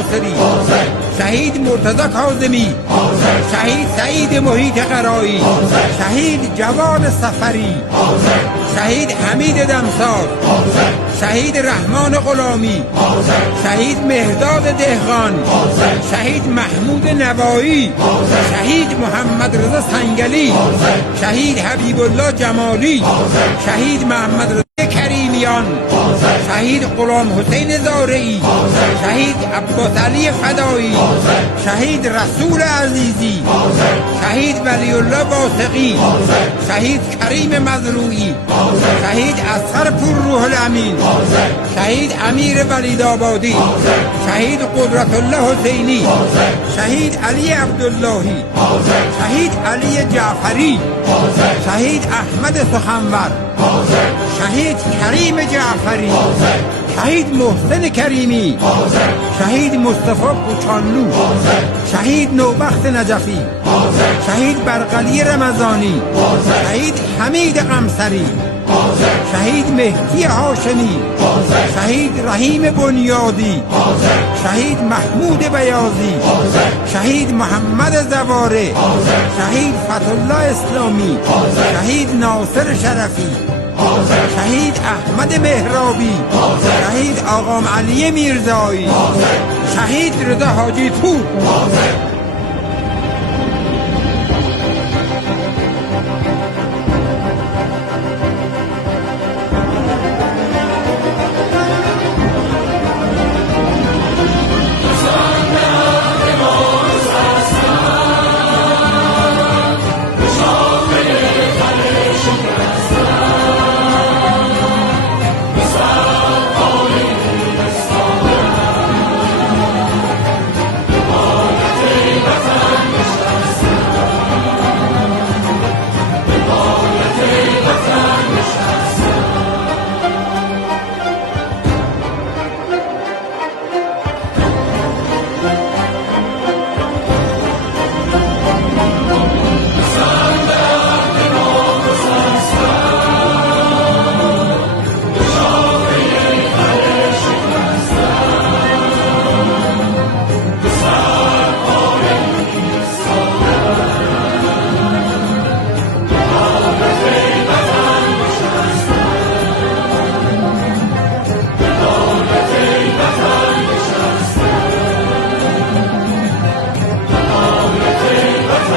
ناصری، شهید مرتضی کاظمی، شهید سعید محیط قرایی، شهید جواد سفری، شهید حمید دمساز، شهید رحمان غلامی، شهید مهداد دهقان، شهید محمود نوایی، شهید محمد رضا سنگلی، شهید حبیب الله جمالی، شهید محمد رضا کریمیان، شهید غلام حسین زارعی، شهید عباس علی فدایی، شهید رسول عزیزی، شهید ولی الله واثقی، شهید کریم مزروعی، شهید اصغر پرروح الامین، شهید امیر ولیدآبادی، شهید قدرت الله حسینی، شهید علی عبداللهی، شهید علی جعفری، شهید احمد سخنور، شهید کریم جعفری، شهید محسن کریمی، شهید مصطفی کوچانلو، شهید نوبخت نجفی، شهید برقلی رمضانی، شهید حمید قمصری، شهید مهدی هاشمی، شهید رحیم بنیادی، شهید محمود بیاضی، شهید محمد زواره، شهید فتح‌الله اسلامی، شهید ناصر شرفی، شهید احمد مهرابی، شهید آقا علی میرزایی، شهید رضا حاجی پور.